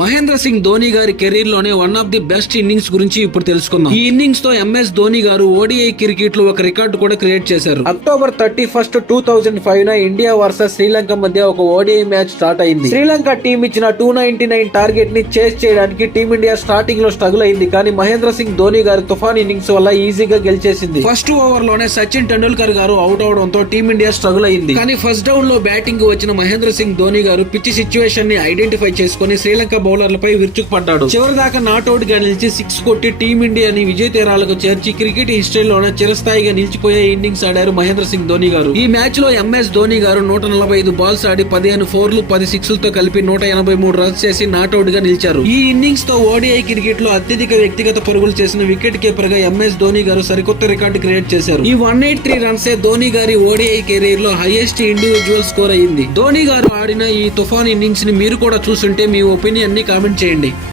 మహేంద్ర సింగ్ ధోని గారి కెరీర్ లోనే one of the best innings గురించి ఇప్పుడు తెలుసుకుందాం. ఈ ఇన్నింగ్స్ తో ఎంఎస్ ధోని గారు ఓడిఐ క్రికెట్ లో ఒక రికార్డు కూడా క్రియేట్ చేశారు. October 31, 2005 ఇండియా వర్సెస్ శ్రీలంక మధ్య ఒక ఓడిఐ మ్యాచ్ స్టార్ట్ అయింది. శ్రీలంక టీం ఇచ్చిన 299 టార్గెట్ ని చేస్ చేయడానికి టీమిండియా స్టార్టింగ్ లో స్ట్రగుల్ అయింది. కానీ మహేంద్ర సింగ్ ధోని గారి తుఫాన్ ఇన్నింగ్స్ వల్ల ఈజీగా గెలిచేసింది. ఫస్ట్ ఓవర్ లోనే సచిన్ టెండూల్కర్ గారు అవుట్ అవడంతో టీమిండియా స్ట్రగుల్ అయింది. కానీ ఫస్ట్ డౌన్ లో బ్యాటింగ్ వచ్చిన మహేంద్ర సింగ్ ధోని గారు పిచ్ సిచ్యువేషన్ ని ఐడెంటిఫై చేసుకుని శ్రీలంక బౌలర్లపై విరుచుకుపడ్డాడు. చివరిదాకా నాట్అవుట్ గా నిలిచి 6 కొట్టి టీమిండియాని విజయ తీరాలకు చేర్చి క్రికెట్ హిస్టరీలోనే చిరస్థాయిగా నిలిచిపోయే ఇన్నింగ్స్ ఆడారు మహేంద్ర సింగ్ ధోని గారు. ఈ మ్యాచ్ లో ఎంఎస్ ధోని గారు 145 బాల్స్ ఆడి 15 ఫోర్లు 10 సిక్స్లతో కలిపి 183 రన్స్ చేసి నాట్అవుట్ గా నిలిచారు. ఈ ఇన్నింగ్స్ తో ఓడిఐ క్రికెట్ లో అత్యధిక వ్యక్తిగత పరుగులు చేసిన వికెట్ కీపర్ గా ఎంఎస్ ధోని గారు సరికొత్త రికార్డు క్రియేట్ చేశారు. ఈ 183 రన్సే ధోని గారి ఓడిఐ కెరీర్ లో హైయెస్ట్ ఇండివిజువల్ స్కోర్ అయింది. ధోని గారు ఆడిన ఈ తుఫాన్ ఇన్నింగ్స్ ని మీరు కూడా చూస్తుంటే మీ ఒపీనియన్ ని కామెంట్ చేయండి.